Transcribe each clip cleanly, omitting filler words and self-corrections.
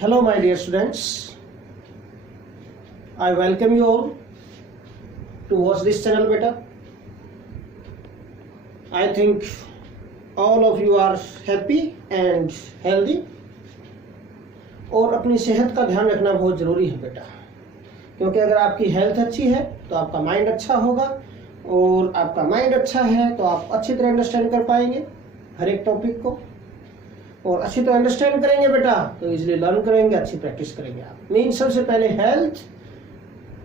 Hello my dear students, I welcome you all to watch this channel beta. I think all of you are happy and healthy और अपनी सेहत का ध्यान रखना बहुत ज़रूरी है बेटा, क्योंकि अगर आपकी हेल्थ अच्छी है तो आपका माइंड अच्छा होगा और आपका माइंड अच्छा है तो आप अच्छी तरह अंडरस्टैंड कर पाएंगे हर एक टॉपिक को, और अच्छी तरह अंडरस्टैंड करेंगे बेटा तो इजीली लर्न करेंगे, अच्छी प्रैक्टिस करेंगे आप। मीन सबसे पहले हेल्थ,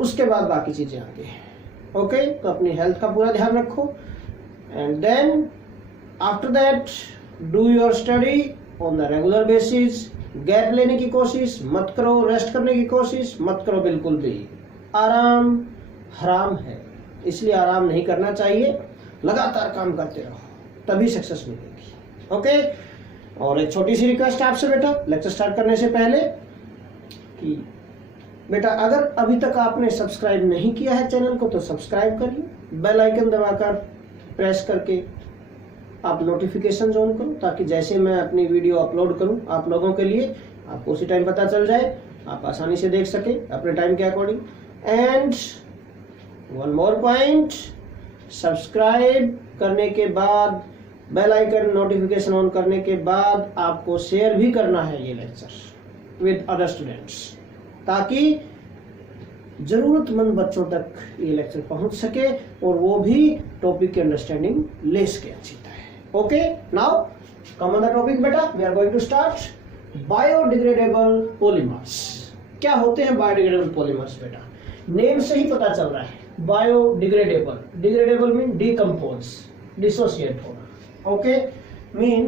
उसके बाद बाकी चीज़ें आगे। ओके, तो अपनी हेल्थ का पूरा ध्यान रखो and then after that do your study on the regular basis. Gap लेने की कोशिश मत करो, रेस्ट करने की कोशिश मत करो बिल्कुल भी। आराम हराम है, इसलिए आराम नहीं करना चाहिए, लगातार काम करते रहो तभी सक्सेस मिलेगी। ओके, और एक छोटी सी रिक्वेस्ट आपसे बेटा, लेक्चर स्टार्ट करने से पहले कि बेटा अगर अभी तक आपने सब्सक्राइब नहीं किया है चैनल को तो सब्सक्राइब करिए, बेल आइकन दबाकर प्रेस करके आप नोटिफिकेशन ऑन करो, ताकि जैसे मैं अपनी वीडियो अपलोड करूं आप लोगों के लिए आपको उसी टाइम पता चल जाए, आप आसानी से देख सके अपने टाइम के according. And one more point, subscribe करने के बाद बेल आइकन नोटिफिकेशन ऑन करने के बाद आपको शेयर भी करना है ये लेक्चर विद अदर स्टूडेंट्स, ताकि जरूरतमंद बच्चों तक ये लेक्चर पहुंच सके और वो भी टॉपिक की अंडरस्टैंडिंग ले सके अच्छी तरह। Okay, now come on the topic बेटा, we are going to start biodegradable polymers. क्या होते हैं बायोडिग्रेडेबल पॉलीमर्स बेटा? नेम से ही पता चल रहा है, biodegradable. Degradable mean decompose, dissociate होना। Okay, mean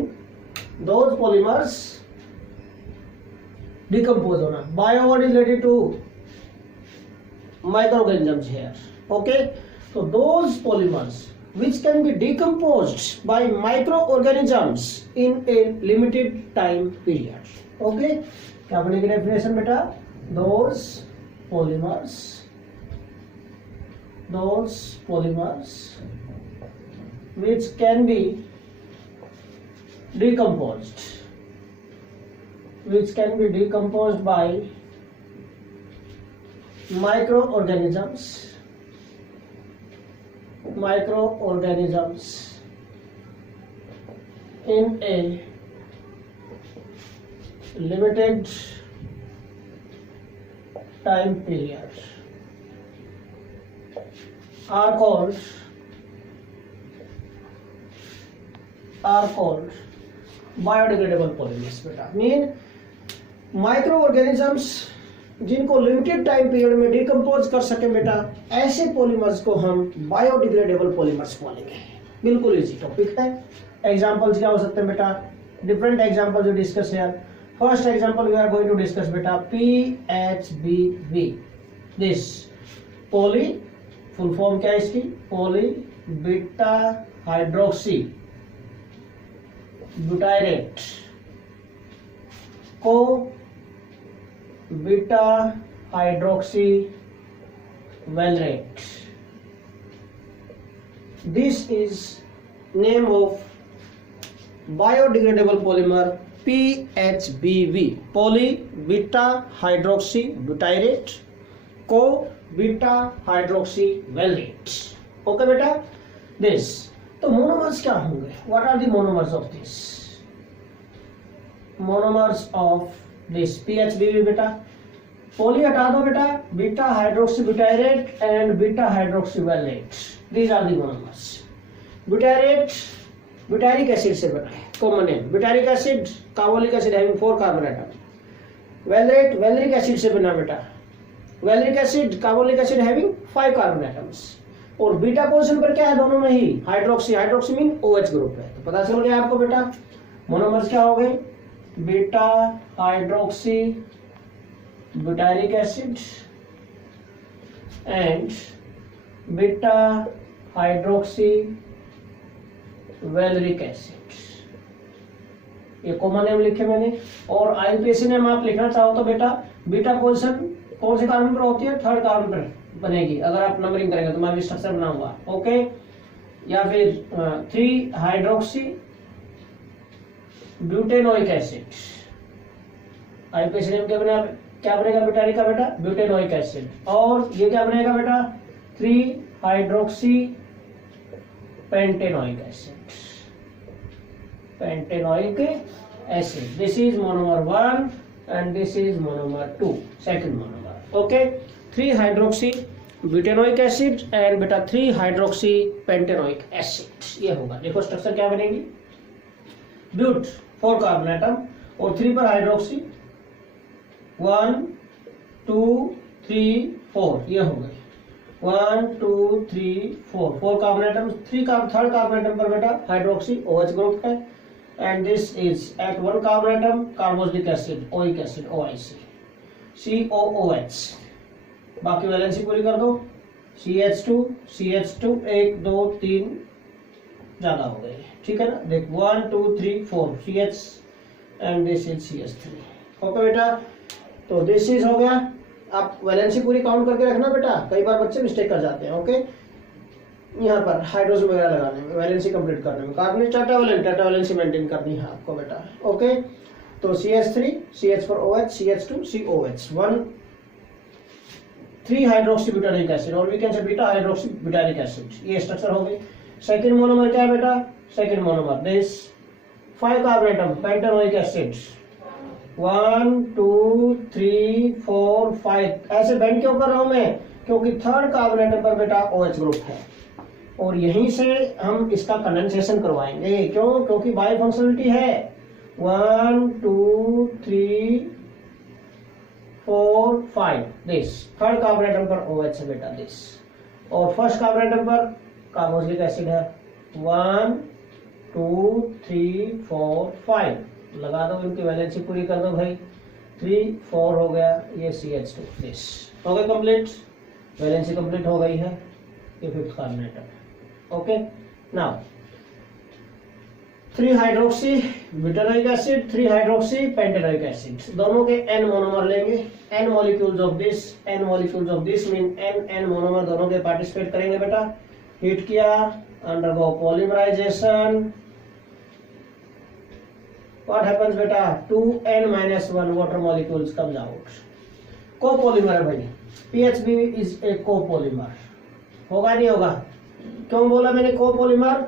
those polymers decompose होना। Bio what is related to microorganisms here. Okay, so those polymers which can be decomposed by microorganisms in a limited time period. Okay, क्या बनेगी definition बेटा? Those polymers which can be decomposed by microorganisms in a limited time period are called biodegradable polymers बेटा। Mean micro organisms जिनको limited time period में decompose कर सके बेटा, ऐसे पॉलीमर्स को हम बायोडिग्रेडेबल पॉलीमर्स बोलेंगे। बिल्कुल इजी टॉपिक है। एग्जांपल्स क्या हो सकते हैं बेटा? डिफरेंट एग्जांपल जो डिस्कस है। First example we are going to discuss बेटा PHBV। This poly, full form क्या है इसकी? Poly beta hydroxy butyrate co beta hydroxy valerate. This is name of biodegradable polymer PHBV, poly beta hydroxy butyrate co beta hydroxy valerate. Okay बेटा, this. तो monomers क्या होंगे? What are the monomers of this? Monomers of this PHBV बेटा, poly हटा दो बेटा, beta hydroxy butyrate and beta hydroxy valerate, these are the monomers. Butyrate butyric acid से बना है, common name butyric acid, carbolic acid having 4 carbon atom. Valerate valeric acid से बना बेटा, valeric acid carbolic acid having 5 carbon atoms. और beta position पर क्या है दोनों में ही? Hydroxy, hydroxy mean OH group है। तो पता चल गया आपको बेटा मोनोमर्स क्या हो गए? Beta hydroxy butyric acid and beta hydroxy valeric acid. ये कॉमन नेम लिखे मैंने। और IUPAC नेम आप लिखना चाहो तो बेटा बीटा पोजीशन कौन से कार्बन पर होती है? 3rd कार्बन पर बनेगी। अगर आप नंबरिंग करेंगे तो मैं भी स्ट्रक्चर बनाऊंगा। ओके, या फिर 3 हाइड्रोक्सी ब्यूटेनोइक एसिड आईपीएसएम क्या बनेगा ब्यूटारिक का बेटा, ब्यूटेनोइक एसिड। और ये क्या बनेगा बेटा, 3 hydroxy pentanoic acid, pentanoic acid. This is monomer 1 and this is monomer 2, second monomer. Okay, 3 hydroxy butanoic acid and बेटा 3 हाइड्रोक्सी पेंटेनोइक एसिड, ये होगा। देखो स्ट्रक्चर क्या बनेगी, ब्यूट 4 कार्बन एटम और 3 पर हाइड्रोक्सी, 1 2 3 4, ये हो गए 1 2 3 4 carbon atom. Third carbon atom पर बेटा हाइड्रोक्सी OH ग्रुप है and this is at 1 carbon atom carboxylic acid, oic acid, OIC, COOH। बाकी वैलेंसी पूरी कर दो, CH2 1 2 3 ज्यादा हो गए, ठीक है ना। देख 1 2 3 4 CH and this is CH3। Okay बेटा, तो दिस इज हो गया। आप वैलेंसी पूरी काउंट करके रखना बेटा, कई बार बच्चे मिस्टेक कर जाते हैं। ओके, यहाँ पर हाइड्रोजन वगैरह लगाने में, वैलेंसी कंप्लीट करने में, कार्बोनेट टाटा वैलेंसी मेंटेन करनी है आपको बेटा। ओके, तो CH3 CH for OH, CH2 COH, 3 hydroxy butyric acid और we can say beta hydroxy butyric acid, ये स्ट्रक्चर हो गई। सेकंड मोनोमर क्या है बेटा, second monomer this 5 carbon atom pentanoic acid, 1 2 3 4 5। ऐसे बेंड क्यों कर रहा हूं मैं, क्योंकि थर्ड कार्बन एटम पर बेटा OH ग्रुप है और यहीं से हम इसका कंडेंसेशन करवाएंगे। क्यों, क्योंकि बाई फंक्शनलिटी है। 1 2 3 4 5 दिस थर्ड कार्बन एटम पर OH है बेटा दिस, और फर्स्ट कार्बन एटम पर कार्बोक्सिलिक एसिड है। 1 2 3 4 5 लगा दो, इनकी वैलेंसी पूरी कर दो भाई, 3 4 हो गया, ये CH2 दिस हो गया कंप्लीट, वैलेंसी कंप्लीट हो गई है। ये fifth carbon atom. Okay, now 3 hydroxy butanoic acid, 3 hydroxy pentanoic acid, दोनों के n मोनोमर लेंगे। n molecules of this mean n monomer दोनों के पार्टिसिपेट करेंगे बेटा। हीट किया, अंडरगो पॉलीमराइजेशन, व्हाट हैपेंस बेटा, 2n-1 water molecules comes out. Copolymer है भाई, PHB इज ए कोपॉलीमर, होगा नहीं होगा। क्यों बोला मैंने कोपॉलीमर,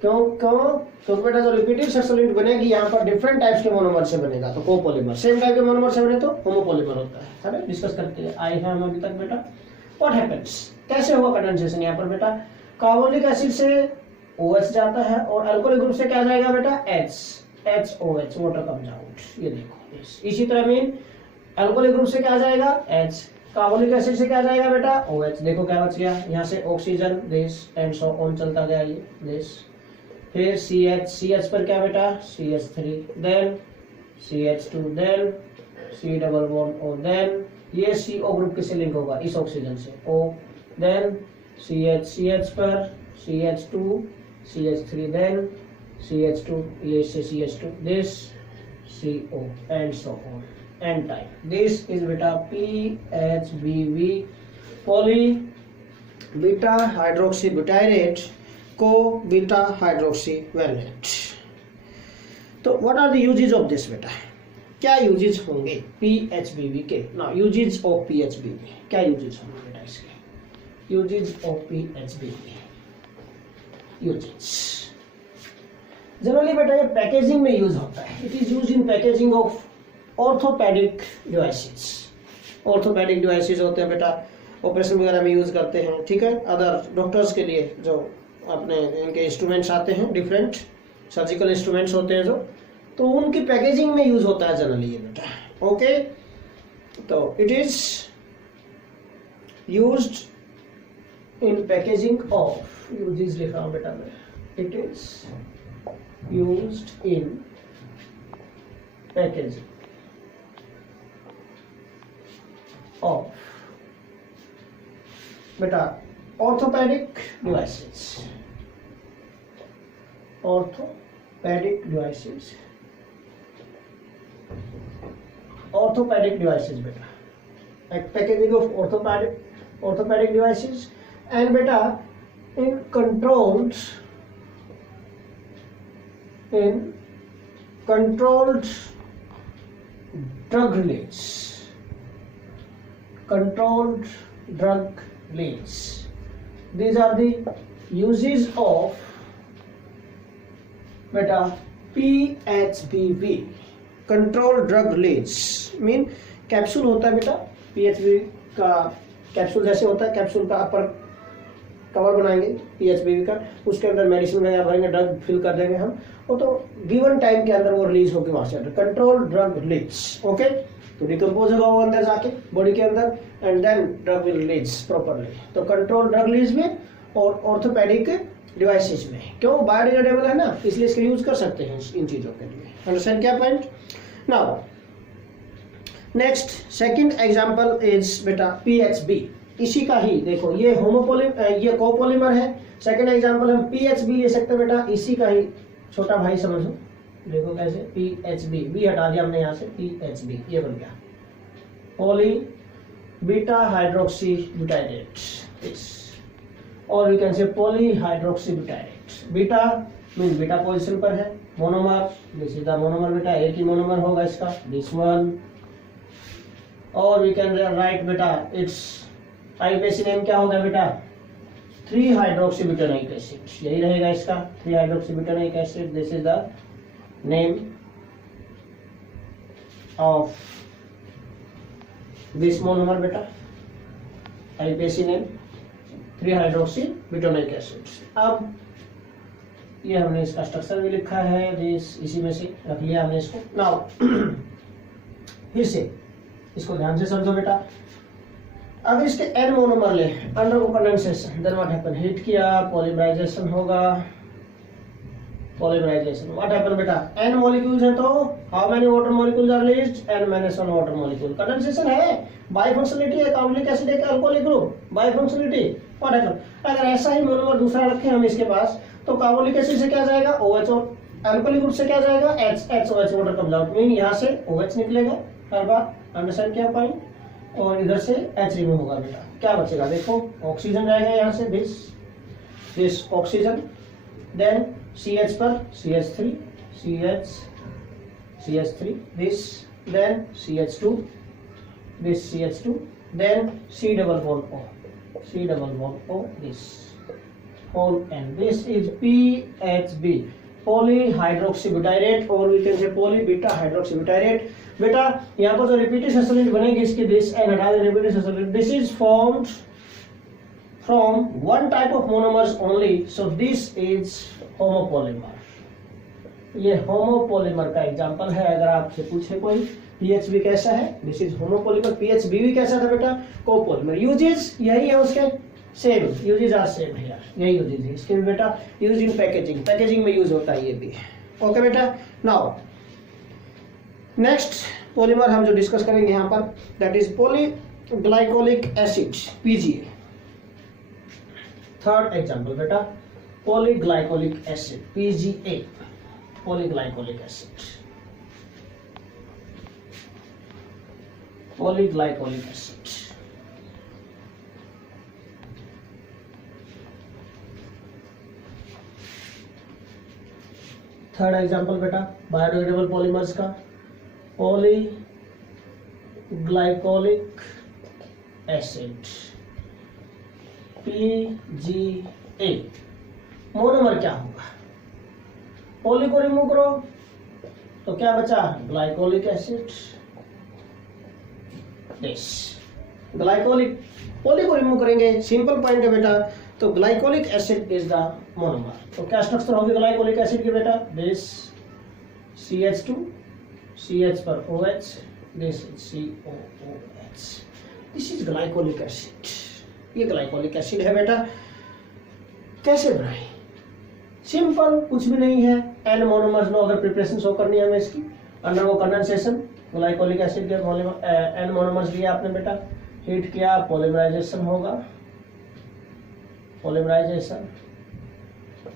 क्योंकि बेटा जो रिपीटेड सक्सेसिव लिंक बनेगी यहाँ पर डिफरेंट टाइप्स के मोनोमर से बनेगा, तो कोपॉलीमर। सेम टाइप के मोनोमर से बने तो होमोपॉलीमर होता है। अरे डिस्कस करते आए हैं हम अभी तक बेटा। व्हाट हैपेंस, कैसे हुआ कंडेंसेशन यहाँ पर बेटा, कार्बोनिक एसिड से OH जाता है और अल्कोहलिक ग्रुप से क्या जाएगा बेटा, HOH, वाटर कम्स आउट। ये देखो इसी तरह मीन अल्कोहलिक ग्रुप से क्या जाएगा H, कार्बोनिक एसिड से क्या जाएगा बेटा OH। देखो क्या बच गया, यहाँ से oxygen this and so on चलता गया ये दिस, फिर CH पर क्या बेटा CH3, then CH2, then C double bond O, then ये CO ग्रुप किससे लिंक होगा, इस ऑक्सीजन से O, देन CH पर CH2 CH3, देन CH2, ये इससे CH2, this CO and so on, N type. This is beta PHBV, poly beta hydroxybutyrate co beta hydroxyvalent. तो what are the uses of this बेटा, क्या uses होंगे PHBV के ना, uses of PHBV क्या uses होंगे बेटा इसके, uses of PHBV, uses generally बेटा ये पैकेजिंग में यूज होता है। It is use in packaging of orthopaedic devices. Orthopaedic devices होते हैं बेटा, ऑपरेशन वगैरह में यूज करते हैं, ठीक है। अदर डॉक्टर्स के लिए जो अपने इनके इंस्ट्रूमेंट्स आते हैं, डिफरेंट सर्जिकल इंस्ट्रूमेंट्स होते हैं जो, तो उनकी पैकेजिंग में यूज होता है जनरली ये बेटा। ओके, तो it is used in packaging of, uses लिख रहा हूं बेटा मैं, it is used in packaging of beta orthopedic devices, orthopedic devices beta, packaging of orthopedic devices, and beta in controlled drug release, controlled drug release. These are the uses of beta PHBV, controlled drug release. Mean capsule होता है बेटा, PHBV का capsule जैसे होता है, capsule का अपर cover बनाएंगे PHBV का, उसके अंदर मेडिसिन वगैरह भरेंगे, ड्रग फिल कर देंगे हम, वो तो गिवन टाइम के अंदर वो रिलीज होकर वहां से कंट्रोल ड्रग रिलीज. ओके, तो डिकम्पोज होगा वो अंदर जाके बॉडी के अंदर, and then drug will release properly. तो कंट्रोल ड्रग रिलीज में और ऑर्थोपेडिक डिवाइसेस में, क्यों बायोडिग्रेडेबल है ना, इसलिए इसका यूज कर सकते हैं इन चीजों के लिए. अंडरस्टैंड क्या point. Now next second example is बेटा PHB. इसी का ही देखो, ये ये कोपोलिमर है. सेकंड एग्जांपल हम PHB ले सकते हैं बेटा, इसी का ही छोटा भाई समझो. देखो कैसे, PHB, बी हटा दिया हमने यहाँ से, PHB ये बन गया पॉली बीटा हाइड्रोक्सी ब्यूटाइरेट, और we can say poly hydroxy butyrate. Beta mean beta position पर है, monomer, this is the monomer बेटा, एक ही मोनोमर होगा इसका, दिस वन. और वी कैन राइट बेटा इट्स आईपीएसी नेम क्या होगा बेटा, 3 हाइड्रोक्सीब्यूटानोइक एसिड, यही रहेगा इसका, 3 hydroxybutanoic acid. This is the name of this monomer बेटा, आईपीएसी नेम 3 हाइड्रोक्सीब्यूटानोइक एसिड. अब ये हमने इसका स्ट्रक्चर भी लिखा है, दिस इसी में से रख लिया हमने इसको. नाउ फिर से इसको ध्यान से समझो बेटा. अगर इसके n मोनोमर ले, undergo condensation, then what happen, heat किया, पॉलीमराइजेशन होगा, पॉलीमराइजेशन. व्हाट हैपन बेटा, n मॉलिक्यूल्स है तो how many water molecules are released, n-1 water molecule. Condensation है, बाइफंक्शनलिटी है, कार्बोनिक एसिड एक alcoholic group, bifunctionality. What happen, अगर ऐसा ही मोनोमर दूसरा रखें हम इसके पास, तो कार्बोनिक एसिड से क्या जाएगा, OH, और अल्कोहलिक ग्रुप से क्या जाएगा, HOH, water comes out, mean यहाँ से OH निकलेगा हर बार. अंडरस्टैंड क्या पॉइंट. और इधर से H रिमूव होगा बेटा, क्या बचेगा देखो, ऑक्सीजन रहेगा यहाँ से, दिस ऑक्सीजन, देन CH पर CH3, CH3, this, then CH2, this CH2, then C double bond O, this whole, and this is PHB, polyhydroxybutyrate, or we can say poly beta hydroxybutyrate. बेटा यहाँ पर जो repeated sulphate बनेगी इसकी, this end हटा दे repeated sulphate, this is formed from one type of monomers only, so this is homopolymer. ये homopolymer का एग्जांपल है. अगर आपसे पूछे कोई PHB कैसा है, दिस इज होमोपॉलीमर. PHB कैसा था बेटा, कोपोलीमर. यूजेस यही है उसके, सेम यूजेस आर सेम है, यही यूजेस है इसके भी बेटा. यूज इन पैकेजिंग में यूज होता है ये भी. ओके बेटा. नाउ नेक्स्ट पॉलीमर हम जो डिस्कस करेंगे यहाँ पर, that is polyglycolic acid, PGA. Third example बेटा, polyglycolic acid, PGA, polyglycolic acid, polyglycolic acid. Third example बेटा बायोडिग्रेडेबल पॉलीमर्स का, पॉलीग्लाइकोलिक एसिड, PGA. मोनोमर क्या होगा, पॉली को रिमूव करो तो क्या बचा, glycolic acid. This glycolic, poly को रिमूव करेंगे, सिंपल पॉइंट है बेटा. तो glycolic acid is the monomer. तो क्या स्ट्रक्चर होगी ग्लाइकोलिक एसिड की बेटा, दिस CH2, CH पर OH, this is COOH. This is glycolic acid. ये ग्लाइकोलिक एसिड है बेटा. कैसे बनाए, सिंपल, कुछ भी नहीं है. N मोनोमर्स नो, अगर प्रिपरेशन शो करनी है हमें इसकी, अंडरगो कंडेंसेशन, ग्लाइकोलिक एसिड के N मोनोमर्स लिया आपने बेटा, हीट किया, पॉलीमराइजेशन होगा, पॉलीमराइजेशन.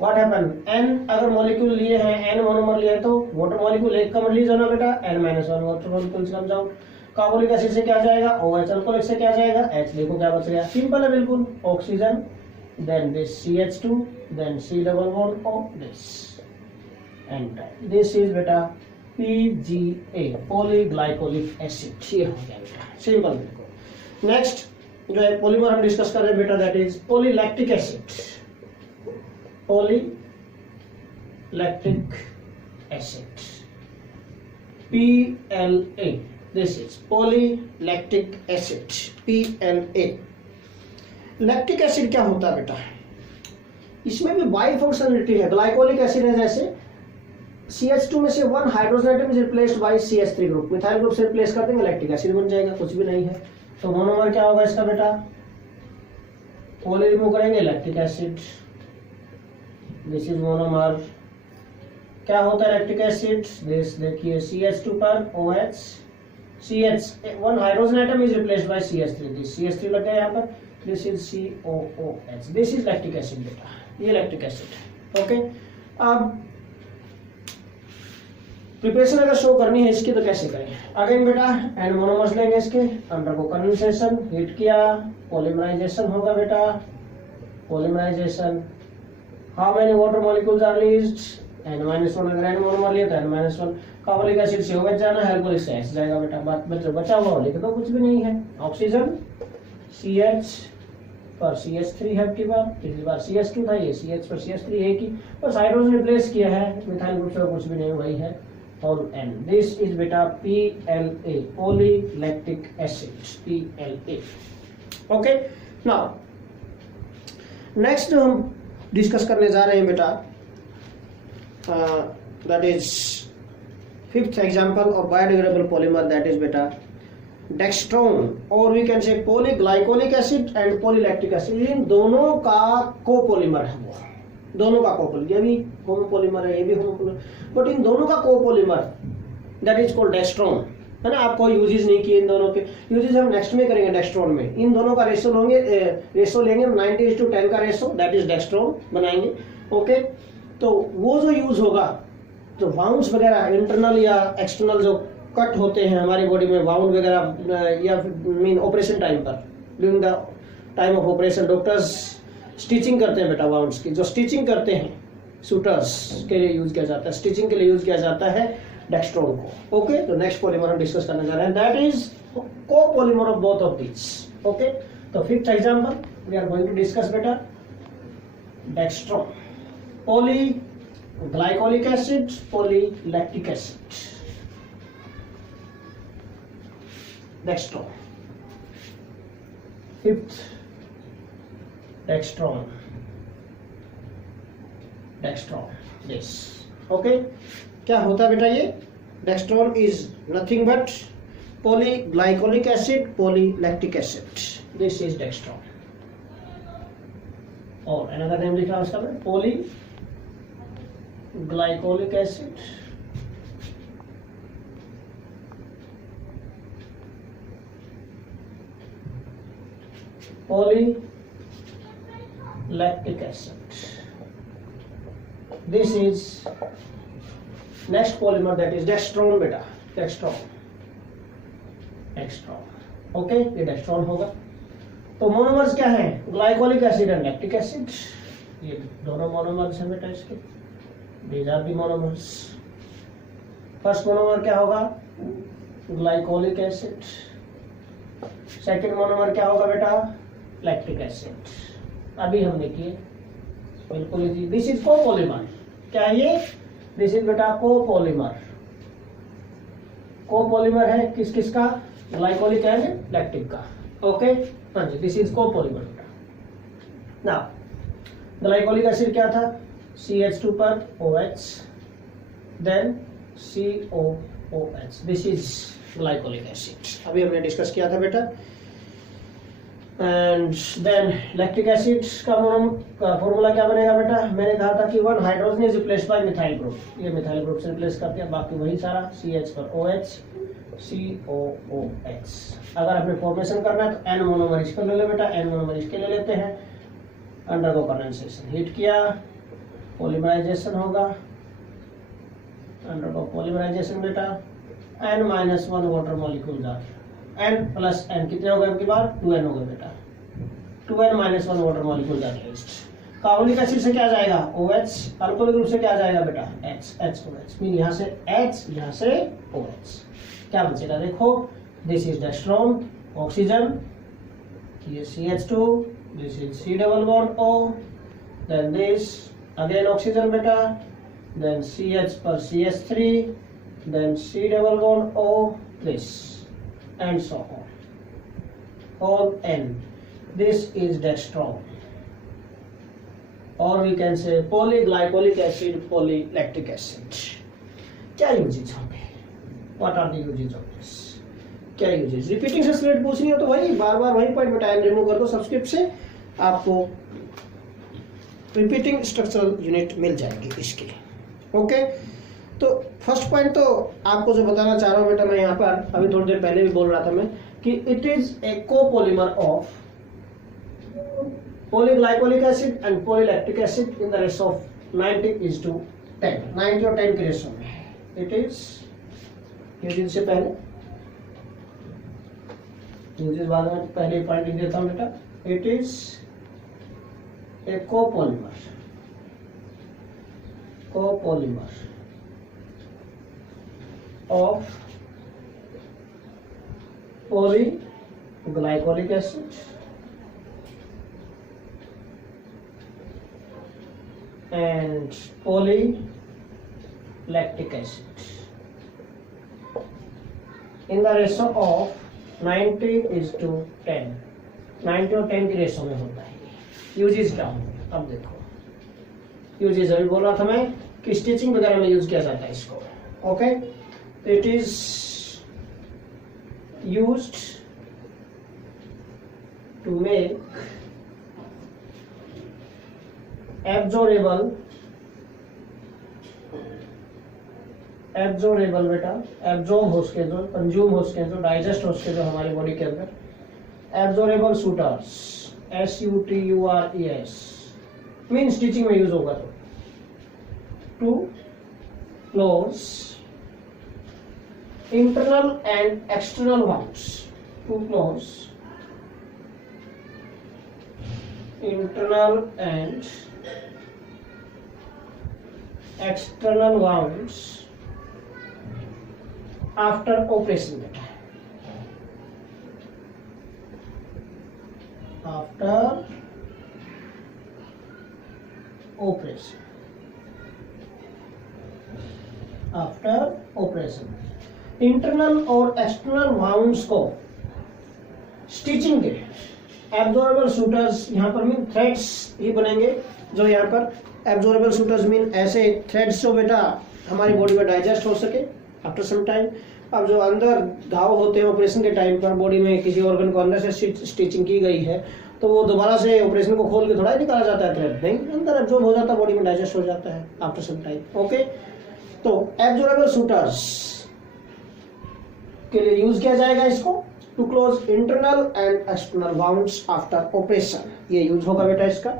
व्हाट हैपन, N अगर मॉलिक्यूल लिए हैं, N मोनोमर लिए तो वाटर मॉलिक्यूल एक कम रिलीज होना बेटा, N-1 water molecules comes out. Carbonic acid से क्या जाएगा, OH, अल्कोहलिक से क्या जाएगा, H. देखो क्या बच गया, सिंपल है बिल्कुल, oxygen, then this CH2, then C double bond O, this, and this is बेटा PGA पॉलीग्लाइकोलिक एसिड, ये हो गया बेटा, सिंपल बिल्कुल। नेक्स्ट जो है पॉलीमर हम डिस्कस कर रहे हैं बेटा, that is polylactic acid, polylactic acid PLA, this is polylactic acid PLA। Lactic acid क्या होता है बेटा, इसमें भी बाई फंक्शनलिटी है। ग्लाइकोलिक एसिड है, जैसे CH2 में से 1 hydrogen atom is replaced by CH3 group, methyl group से रिप्लेस कर देंगे, लैक्टिक एसिड बन जाएगा, कुछ भी नहीं है। तो मोनोमर क्या होगा इसका बेटा, पॉली रिमूव करेंगे, lactic acid, this is monomer. क्या होता है लैक्टिक एसिड, दिस देखिए CH2 पर OH, CH1 hydrogen atom is replaced by CH3, this CH3 लग गया यहाँ पर, this is COOH, this is lactic acid बेटा, ये लैक्टिक एसिड। ओके, अब प्रिपरेशन अगर शो करनी है इसकी तो कैसे करें, अगेन बेटा एंड मोनोमर्स लेंगे इसके, अंडरगो कंडेंसेशन, हीट किया, पॉलीमराइजेशन होगा बेटा, polymerization, how many water molecules are released, N-1, अगर N मोनोमर लिया तो N-1, कार्बोनिक एसिड से OH जाना, हेल्कोलिक से H जाएगा बेटा, बात बचा हुआ लिख दो, कुछ भी नहीं है। ऑक्सीजन CH पर CH3 है, आपकी बात पिछली बार CH2 था, ये CH पर CH3 एक ही, बस हाइड्रोजन रिप्लेस किया है, मिथाइल ग्रुप से कुछ भी नहीं, वही है, और N, दिस इज बेटा PLA polylactic acid PLA। Okay, now next हम डिस्कस करने जा रहे हैं बेटा, that is fifth example of biodegradable polymer, that is beta dextrone, or we can say polyglycolic acid and polylactic acid, इन दोनों का copolymer है, वो दोनों का कोपोलिमर, ये भी होमोपोलिमर है, ये भी होमोपोलिमर, बट इन दोनों का copolymer that is called dextrone, है ना। आपको यूजेस नहीं किए इन दोनों के, यूजेस हम नेक्स्ट में करेंगे डेक्सट्रोन में। इन दोनों का रेशो लेंगे 90:10 का रेशो, दैट इज डेक्सट्रोन बनाएंगे। ओके, तो वो जो यूज होगा, जो वाउंड्स वगैरह इंटरनल या एक्सटर्नल जो कट होते हैं हमारी बॉडी में, वाउंड वगैरह, या मीन ऑपरेशन टाइम पर, during the time of operation doctors stitching करते हैं बेटा, वाउंड्स की जो स्टिचिंग करते हैं सूटर्स के लिए यूज किया जाता है, स्टिचिंग के लिए यूज किया जाता है डेक्सट्रोन को। ओके, तो नेक्स्ट पॉलीमर हम डिस्कस करने जा रहे हैं, that is copolymer of both of this. Okay, तो fifth example we are going to discuss बेटा dextron, polyglycolic acid, polylactic acid, dextrone, fifth dextrone, this। okay, क्या होता है बेटा ये, dextrone is nothing but polyglycolic acid, polylactic acid, this is dextrone। और another name लिखा उसका मैं, polyglycolic acid, polylactic acid, this is next polymer, that is dextrone बेटा, dextrone। ओके, ये डेक्सट्रॉन होगा। तो मोनोमर्स क्या है, glycolic acid and lactic acid, ये दोनों मोनोमर्स हैं बेटा इसके, these are the monomers। First monomer क्या होगा, ग्लाइकोलिक एसिड, सेकंड मोनोमर क्या होगा बेटा, लैक्टिक एसिड। अभी हमने किए बिल्कुल इजी, दिस इज कोपोलिमर, क्या ये, दिस इज बेटा कोपोलिमर। कोपोलिमर है किस किस का, ग्लाइकोलिक एंड लैक्टिक का। ओके, हाँ जी, दिस इज कोपोलिमर बेटा। नाउ ग्लाइकोलिक एसिड क्या था, CH2 पर OH, then COOH, this is glycolic acid, अभी हमने डिस्कस किया था बेटा। एंड देन लैक्टिक एसिड का फॉर्मूला क्या बनेगा बेटा, मैंने कहा था कि 1 hydrogen is replaced by methyl group, ये मिथाइल ग्रुप से रिप्लेस कर दिया, बाकी वही सारा, CH पर OH, COOH। अगर आपने फॉर्मेशन करना है तो N मोनोमर इसको ले ले बेटा, N मोनोमर इसके ले लेते हैं, अंडरगो कंडेंसेशन, हीट किया, पॉलीमराइजेशन होगा, अंडरगो पॉलीमराइजेशन बेटा, N-1 वाटर मॉलिक्यूल आ गया, N प्लस N कितने हो गए आपकी बार, 2N हो गए बेटा, 2N-1 water molecule are released. Carbonic acid से क्या जाएगा OH, अल्कोहलिक ग्रुप से क्या जाएगा बेटा HOH, मीन यहाँ से H, यहाँ से OH, क्या बचेगा देखो, दिस इज डेस्ट्रॉन, ऑक्सीजन, ये CH2, this is C double bond O, then this again oxygen बेटा, देन CH पर CH3, then C double bond O, this and so on, all N. This is dextron, or we can say polyglycolic acid, polylactic acid. क्या uses होंगे, what are the uses of this, क्या usage, repeating से slate पूछनी हो तो वही बार बार वही point बेटा रिमूव कर दो सबस्क्रिप्ट से, आपको रिपीटिंग स्ट्रक्चरल यूनिट मिल जाएगी इसकी। ओके तो फर्स्ट पॉइंट तो आपको जो बताना चाह रहा हूँ बेटा मैं यहाँ पर, अभी थोड़ी देर पहले भी बोल रहा था मैं कि it is a copolymer of polyglycolic acid and polylactic acid in the ratio of 90:10, 90 और 10 के रेशो में। इट इज यूजेज से पहले, यूजेज बाद में पहले पॉइंट लिख देता हूँ बेटा, it is a copolymer of polyglycolic acid and polylactic acid in the ratio of 90:10, 90 और 10 की रेशो में होता है। यूजेस क्या होंगे अब देखो, यूजेस अभी बोल रहा था मैं कि स्टिचिंग वगैरह में यूज किया जाता है इसको। Okay it is used to make absorbable बेटा, एब्जॉर्ब हो सके जो, कंज्यूम हो सके जो, डाइजेस्ट हो सके जो हमारी बॉडी के अंदर, absorbable sutures, SUTURES mean stitching में यूज होगा तो, to close internal and external wounds, to close internal and external wounds after operation beta, after operation internal और एक्सटर्नल वाउंड्स को स्टिचिंग के एब्जॉर्बेबल शूटर्स, यहाँ पर मीन थ्रेड्स ही बनेंगे जो यहाँ पर एब्जॉर्बेबल शूटर्स मीन ऐसे थ्रेड्स जो बेटा हमारी बॉडी में डाइजेस्ट हो सके आफ्टर सम टाइम। अब जो अंदर घाव होते हैं ऑपरेशन के टाइम पर बॉडी में किसी ऑर्गन को अंदर से स्टिचिंग की गई है तो वो दोबारा से ऑपरेशन को खोल के थोड़ा ही निकाला जाता है, थ्रेड नहीं, अंदर एब्जॉर्ब हो जाता है, बॉडी में डाइजेस्ट हो जाता है आफ्टर सम टाइम। ओके तो एब्जॉर्बेबल शूटर्स के लिए यूज किया जाएगा इसको, to close internal and external wounds after operation, ये यूज होगा बेटा इसका।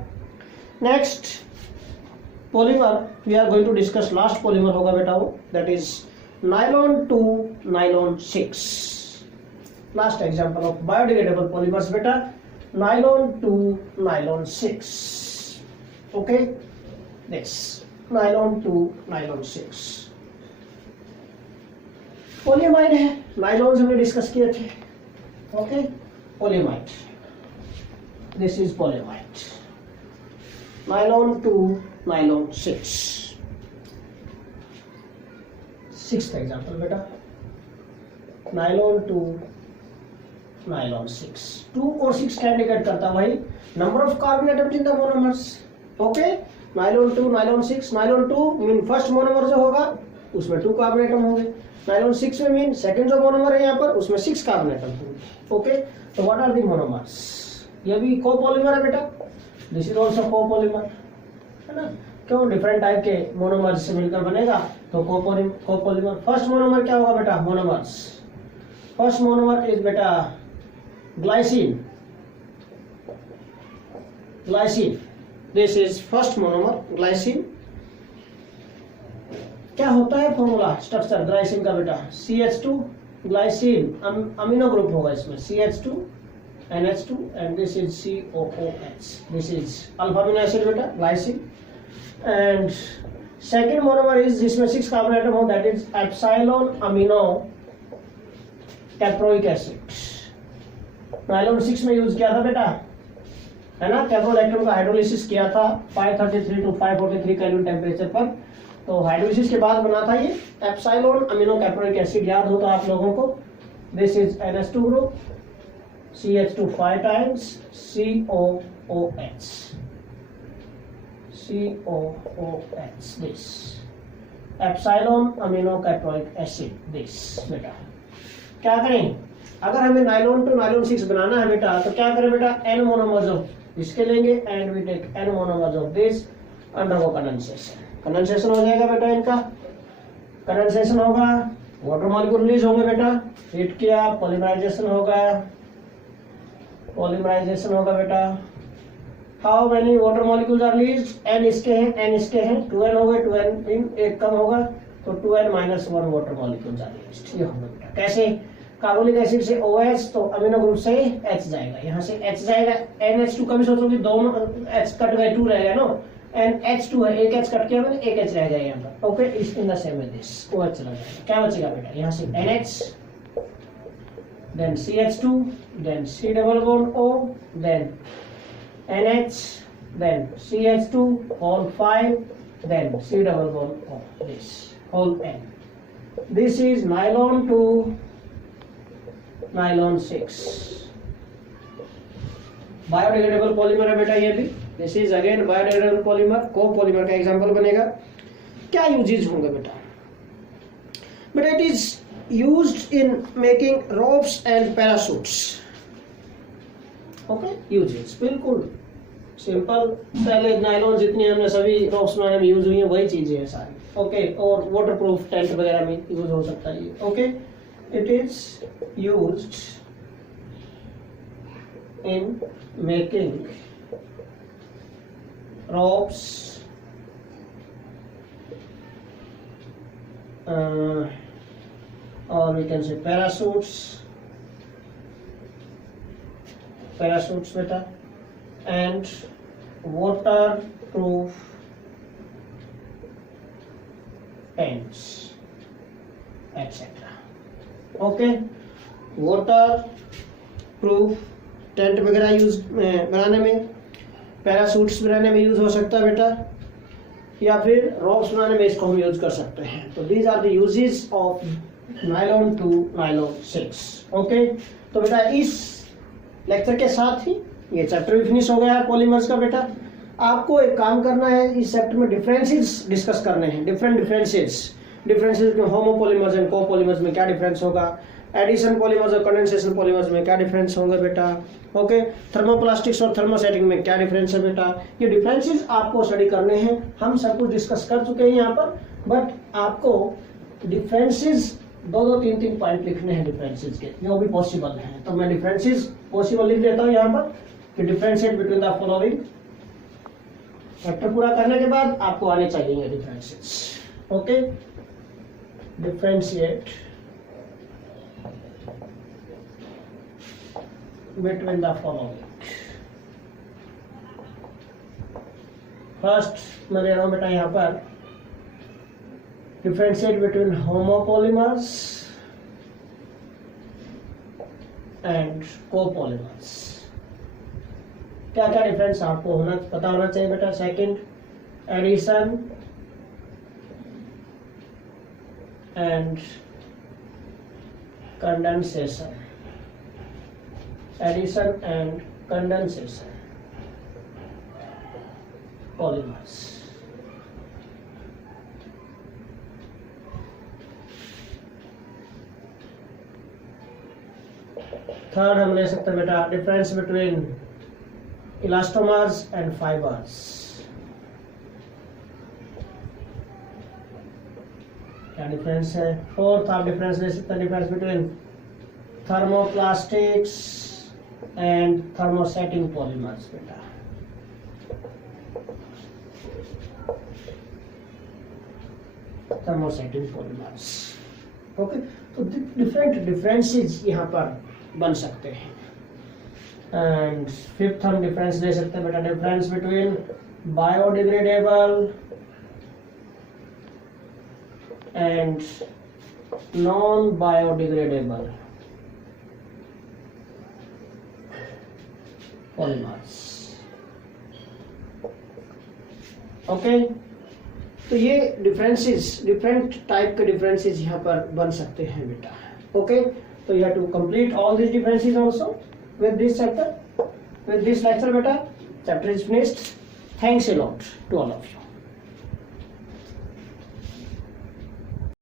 Next polymer we are going to discuss, last polymer होगा बेटा वो, that is nylon two nylon 6, last example of biodegradable polymers बेटा, nylon two nylon 6। Okay this nylon two nylon 6 polyamide है, nylon हमने डिस्कस किए थे। Okay polyamide, this is polyamide, nylon two nylon 6। Sixth example बेटा, nylon two nylon 6, 2 और 6 क्या indicate करता है भाई, number of carbon atoms in the monomers. Okay nylon two nylon 6, nylon 2 mean first monomer जो होगा उसमें 2 कार्बन एटम होंगे, नायलॉन 6 में मीन सेकंड जो मोनोमर है यहाँ पर उसमें 6 कार्बन एटम होंगे। ओके तो व्हाट आर द मोनोमर्स, ये भी कोपॉलीमर है बेटा, दिस इज आल्सो कोपॉलीमर है ना, क्यों डिफरेंट टाइप के मोनोमर्स से मिलकर बनेगा तो कोपॉलीमर। फर्स्ट मोनोमर क्या होगा बेटा, मोनोमर्स, फर्स्ट मोनोमर इज बेटा glycine, glycine, this is first monomer glycine. क्या होता है फॉर्मूला स्ट्रक्चर ग्लाइसिन का बेटा, CH2 ग्लाइसिन, अमीनो ग्रुप होगा इसमें, CH2 NH2 and this is COOH. This is alpha amino acid beta glycine. And second monomer is जिसमें 6 carbon atom हो, that is epsilon amino caproic acid. Nylon 6 में use किया था बेटा, है ना, कैप्रोलैक्टोन का हाइड्रोलिसिस किया था 533 to 543 केल्विन टेम्परेचर पर। तो हाइड्रोलिसिस के बाद बना था ये एप्सिलॉन अमीनो कैप्रोइक एसिड, याद होता आप लोगों को। This is NH2 group, CH2 5 times, COOH, this epsilon amino caproic acid, this. बेटा क्या करें, अगर हमें नाइलॉन टू नाइलॉन 6 बनाना है बेटा, तो क्या करें बेटा, N मोनोमर्स ऑफ इसके लेंगे and we take N monomers of this, undergo condensation. Condensation हो जाएगा बेटा, इनका कंडेंसेशन होगा, वाटर मॉलिक्यूल रिलीज होंगे बेटा, हीट किया, पॉलीमराइजेशन होगा, बेटा। How many water molecules are release, N इसके हैं, N इसके हैं, 2N हो गए, 2N इन एक कम होगा तो 2N - 1 water molecules are release. ये होगा बेटा, कैसे, कार्बोनिक एसिड से OH तो अमीनो ग्रुप से H जाएगा, यहाँ से H जाएगा, NH2 कभी सोचोगे दोनों H कट गए, 2 रहेगा ना, एंड H2 है, एक H कट किया मैंने, एक H रह जाएगा यहाँ पर। ओके, इस in the same with this OH चला जाएगा, क्या बचेगा बेटा, यहाँ से NH, then CH2, then C double bond O, then NH, then CH2 whole 5, then C double bond O, this whole N। This is nylon two nylon 6, biodegradable polymer है बेटा ये भी। This is again biodegradable polymer, copolymer का example बनेगा। क्या uses होंगे बेटा, but it is used in making ropes and parachutes. Okay, uses बिल्कुल सिंपल, पहले नाइलॉन जितनी हमने सभी रोप्स बनाने में यूज हुई है वही चीजें हैं सारी। ओके, और वाटरप्रूफ टेंट वगैरह में यूज हो सकता है ये। Okay, it is used in making ropes, or we can say parachutes beta, and waterproof tents, etc. Okay, water proof tent वगैरह यूज बनाने में, पैरासूट्स बनाने में यूज हो सकता है बेटा, या फिर रॉप्स बनाने में इसको हम यूज कर सकते हैं। तो these are the uses of nylon two nylon 6। Okay, तो बेटा इस लेक्चर के साथ ही ये चैप्टर भी फिनिश हो गया है पॉलीमर्स का। बेटा आपको एक काम करना है, इस चैप्टर में डिफरेंसेस डिस्कस करने हैं, डिफरेंट डिफरेंसेस में होमोपॉलीमर्स एंड कोपॉलीमर्स में क्या डिफरेंस होगा, एडिशन पॉलीमर्स और कंडेंसेशन पॉलीमर्स में क्या डिफरेंस होंगे बेटा। ओके, थर्मोप्लास्टिक्स और थर्मोसेटिंग में क्या डिफरेंस है बेटा, ये डिफरेंसेस आपको स्टडी करने हैं। हम सब कुछ डिस्कस कर चुके हैं यहाँ पर, बट आपको डिफरेंसेस 2-2, 3-3 पॉइंट लिखने हैं डिफरेंसेस के, जो भी पॉसिबल हैं। तो मैं डिफरेंसेस पॉसिबल लिख देता हूँ यहाँ पर कि differentiate between the following. Chapter पूरा करने के बाद आपको आने चाहिए differences. Okay, differentiate between the following. First मैं ले रहा हूं बेटा यहाँ पर differentiate between homopolymers and copolymers। क्या क्या डिफरेंस आपको पता होना चाहिए बेटा। Second, addition and condensation, addition and condensation polymers। Third हम ले सकते हैं बेटा difference between elastomers and fibres. क्या डिफरेंस है। फोर्थ आप डिफरेंस ले सकते हैं difference between thermoplastics and thermosetting polymers बेटा। Thermosetting polymers. ओके, तो डिफरेंट डिफरेंसेस यहाँ पर बन सकते हैं। एंड फिफ्थ हम डिफरेंस ले सकते हैं बेटा, difference between biodegradable and non biodegradable polymers. Okay, तो ये डिफरेंसेस, डिफरेंट टाइप के डिफरेंसेस यहाँ पर बन सकते हैं बेटा। ओके, तो you have to complete all this differences also with this chapter, with this lecture beta. Chapter is finished. Thanks a lot to all of you.